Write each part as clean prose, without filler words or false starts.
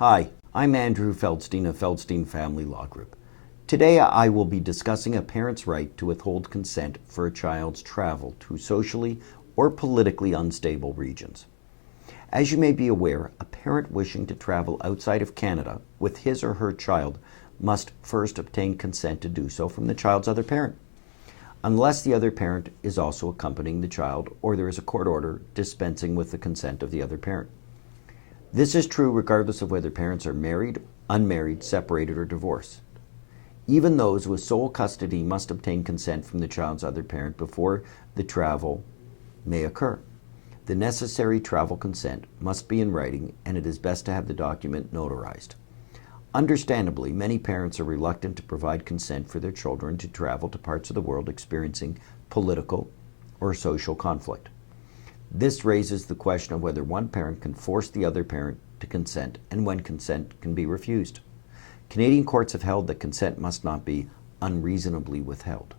Hi, I'm Andrew Feldstein of Feldstein Family Law Group. Today I will be discussing a parent's right to withhold consent for a child's travel to socially or politically unstable regions. As you may be aware, a parent wishing to travel outside of Canada with his or her child must first obtain consent to do so from the child's other parent, unless the other parent is also accompanying the child or there is a court order dispensing with the consent of the other parent. This is true regardless of whether parents are married, unmarried, separated, or divorced. Even those with sole custody must obtain consent from the child's other parent before the travel may occur. The necessary travel consent must be in writing, and it is best to have the document notarized. Understandably, many parents are reluctant to provide consent for their children to travel to parts of the world experiencing political or social conflict. This raises the question of whether one parent can force the other parent to consent and when consent can be refused. Canadian courts have held that consent must not be unreasonably withheld.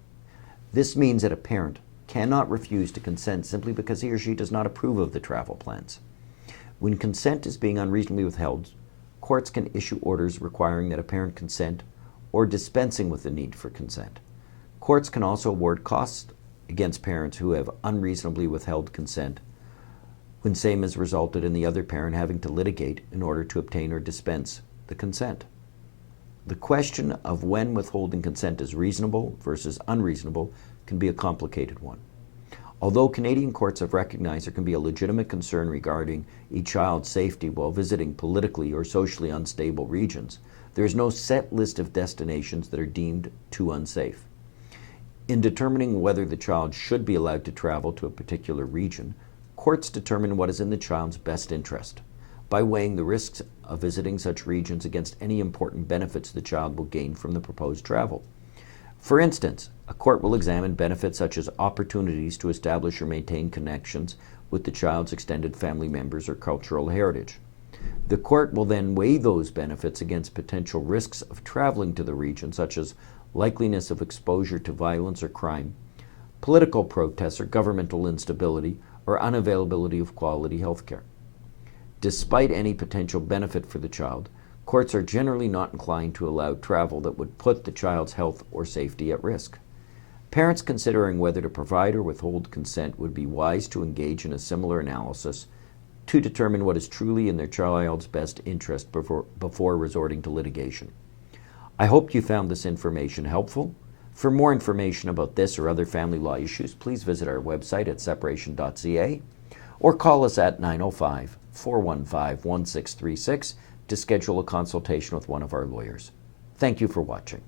This means that a parent cannot refuse to consent simply because he or she does not approve of the travel plans. When consent is being unreasonably withheld, courts can issue orders requiring that a parent consent or dispensing with the need for consent. Courts can also award costs against parents who have unreasonably withheld consent when same has resulted in the other parent having to litigate in order to obtain or dispense the consent. The question of when withholding consent is reasonable versus unreasonable can be a complicated one. Although Canadian courts have recognized there can be a legitimate concern regarding a child's safety while visiting politically or socially unstable regions, there is no set list of destinations that are deemed too unsafe. In determining whether the child should be allowed to travel to a particular region, courts determine what is in the child's best interest by weighing the risks of visiting such regions against any important benefits the child will gain from the proposed travel. For instance, a court will examine benefits such as opportunities to establish or maintain connections with the child's extended family members or cultural heritage. The court will then weigh those benefits against potential risks of traveling to the region, such as likeliness of exposure to violence or crime, political protests or governmental instability, or unavailability of quality health care. Despite any potential benefit for the child, courts are generally not inclined to allow travel that would put the child's health or safety at risk. Parents considering whether to provide or withhold consent would be wise to engage in a similar analysis to determine what is truly in their child's best interest before resorting to litigation. I hope you found this information helpful. For more information about this or other family law issues, please visit our website at separation.ca or call us at 905-415-1636 to schedule a consultation with one of our lawyers. Thank you for watching.